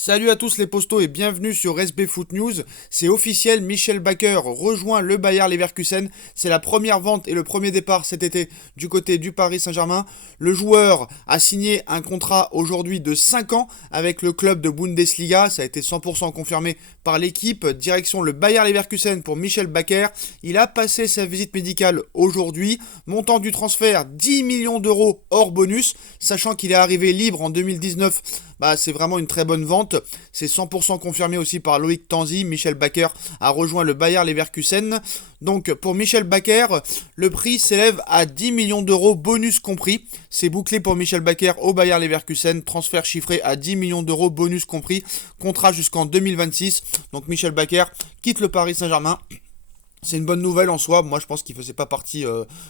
Salut à tous les postos et bienvenue sur SB Foot News. C'est officiel, Michel Bakker rejoint le Bayer Leverkusen. C'est la première vente et le premier départ cet été du côté du Paris Saint-Germain. Le joueur a signé un contrat aujourd'hui de 5 ans avec le club de Bundesliga. Ça a été 100% confirmé par l'équipe. Direction le Bayer Leverkusen pour Michel Bakker. Il a passé sa visite médicale aujourd'hui. Montant du transfert 10 millions d'euros hors bonus. Sachant qu'il est arrivé libre en 2019, c'est vraiment une très bonne vente. C'est 100% confirmé aussi par Loïc Tanzi. Michel Bakker a rejoint le Bayer Leverkusen. Donc pour Michel Bakker, le prix s'élève à 10 millions d'euros, bonus compris. C'est bouclé pour Michel Bakker au Bayer Leverkusen. Transfert chiffré à 10 millions d'euros, bonus compris. Contrat jusqu'en 2026. Donc Michel Bakker quitte le Paris Saint-Germain. C'est une bonne nouvelle en soi. Moi, je pense qu'il ne faisait pas partie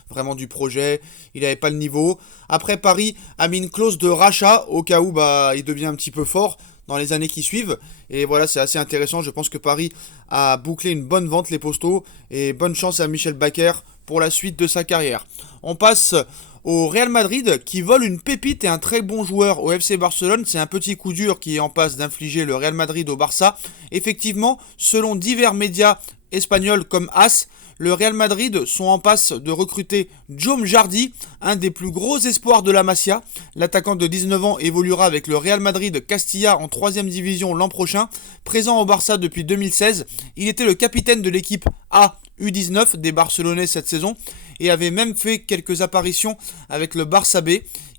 vraiment du projet. Il n'avait pas le niveau. Après, Paris a mis une clause de rachat au cas où il devient un petit peu fort dans les années qui suivent. Et voilà, c'est assez intéressant. Je pense que Paris a bouclé une bonne vente, les postos. Et bonne chance à Michel Bakker pour la suite de sa carrière. On passe au Real Madrid qui vole une pépite et un très bon joueur au FC Barcelone. C'est un petit coup dur qui est en passe d'infliger le Real Madrid au Barça. Effectivement, selon divers médias espagnols comme AS, le Real Madrid sont en passe de recruter Jaume Jardy, un des plus gros espoirs de la Masia. L'attaquant de 19 ans évoluera avec le Real Madrid Castilla en 3ème division l'an prochain. Présent au Barça depuis 2016, il était le capitaine de l'équipe A U19 des Barcelonais cette saison et avait même fait quelques apparitions avec le Barça B.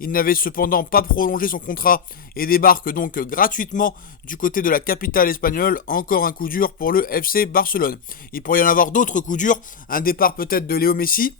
Il n'avait cependant pas prolongé son contrat et débarque donc gratuitement du côté de la capitale espagnole. Encore un coup dur pour le FC Barcelone. Il pourrait y en avoir d'autres coups durs, un départ peut-être de Léo Messi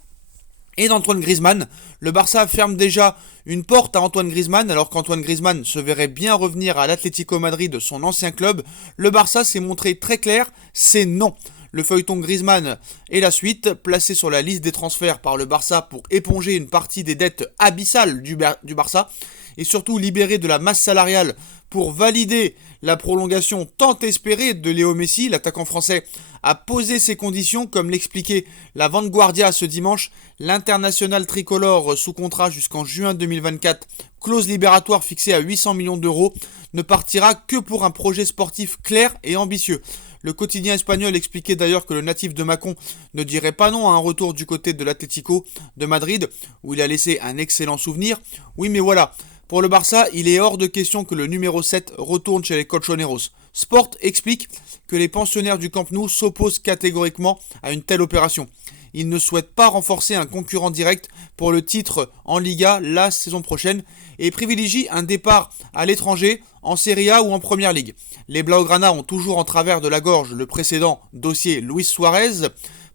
et d'Antoine Griezmann. Le Barça ferme déjà une porte à Antoine Griezmann, alors qu'Antoine Griezmann se verrait bien revenir à l'Atlético Madrid, son ancien club. Le Barça s'est montré très clair, c'est non. Le feuilleton Griezmann est la suite, placé sur la liste des transferts par le Barça pour éponger une partie des dettes abyssales du Barça et surtout libérer de la masse salariale pour valider la prolongation tant espérée de Léo Messi. L'attaquant français a posé ses conditions, comme l'expliquait la Vanguardia ce dimanche. L'international tricolore sous contrat jusqu'en juin 2024, clause libératoire fixée à 800 millions d'euros, ne partira que pour un projet sportif clair et ambitieux. Le quotidien espagnol expliquait d'ailleurs que le natif de Mâcon ne dirait pas non à un retour du côté de l'Atlético de Madrid, où il a laissé un excellent souvenir. Oui, mais voilà, pour le Barça, il est hors de question que le numéro 7 retourne chez les Colchoneros. Sport explique que les pensionnaires du Camp Nou s'opposent catégoriquement à une telle opération. Ils ne souhaitent pas renforcer un concurrent direct pour le titre en Liga la saison prochaine et privilégient un départ à l'étranger en Serie A ou en Première Ligue. Les Blaugrana ont toujours en travers de la gorge le précédent dossier Luis Suarez,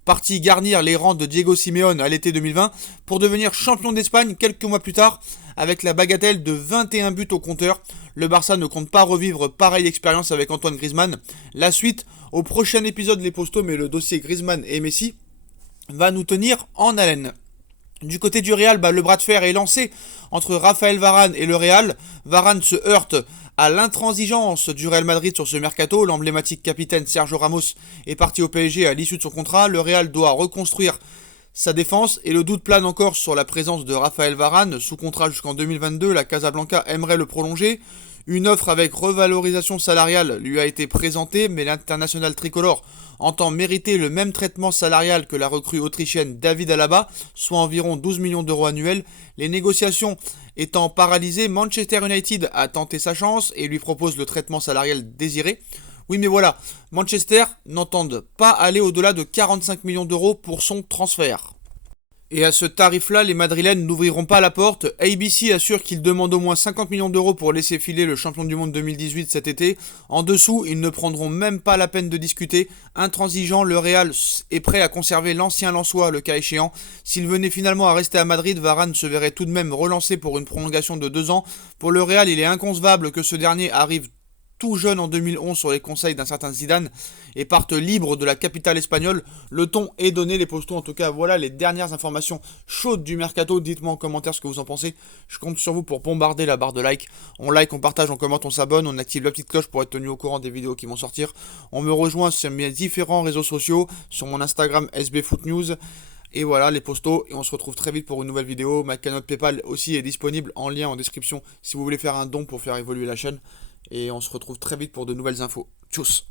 parti garnir les rangs de Diego Simeone à l'été 2020 pour devenir champion d'Espagne quelques mois plus tard avec la bagatelle de 21 buts au compteur. Le Barça ne compte pas revivre pareille expérience avec Antoine Griezmann. La suite au prochain épisode les postos, mais le dossier Griezmann et Messi va nous tenir en haleine. Du côté du Real, le bras de fer est lancé entre Raphaël Varane et le Real. Varane se heurte à l'intransigeance du Real Madrid sur ce mercato. L'emblématique capitaine Sergio Ramos est parti au PSG à l'issue de son contrat. Le Real doit reconstruire sa défense et le doute plane encore sur la présence de Raphaël Varane. Sous contrat jusqu'en 2022, la Casablanca aimerait le prolonger. Une offre avec revalorisation salariale lui a été présentée, mais l'international tricolore entend mériter le même traitement salarial que la recrue autrichienne David Alaba, soit environ 12 millions d'euros annuels. Les négociations étant paralysées, Manchester United a tenté sa chance et lui propose le traitement salarial désiré. Oui, mais voilà, Manchester n'entendent pas aller au-delà de 45 millions d'euros pour son transfert. Et à ce tarif-là, les Madrilènes n'ouvriront pas la porte. ABC assure qu'ils demandent au moins 50 millions d'euros pour laisser filer le champion du monde 2018 cet été. En dessous, ils ne prendront même pas la peine de discuter. Intransigeant, le Real est prêt à conserver l'ancien Lensois le cas échéant. S'il venait finalement à rester à Madrid, Varane se verrait tout de même relancé pour une prolongation de 2 ans. Pour le Real, il est inconcevable que ce dernier arrive tout jeune en 2011 sur les conseils d'un certain Zidane et parte libre de la capitale espagnole. Le ton est donné, les postos. En tout cas, voilà les dernières informations chaudes du mercato. Dites-moi en commentaire ce que vous en pensez. Je compte sur vous pour bombarder la barre de like. On like, on partage, on commente, on s'abonne, on active la petite cloche pour être tenu au courant des vidéos qui vont sortir. On me rejoint sur mes différents réseaux sociaux, sur mon Instagram SB Foot News. Et voilà les postos, et on se retrouve très vite pour une nouvelle vidéo. Ma cagnotte PayPal aussi est disponible en lien en description si vous voulez faire un don pour faire évoluer la chaîne. Et on se retrouve très vite pour de nouvelles infos. Tchuss!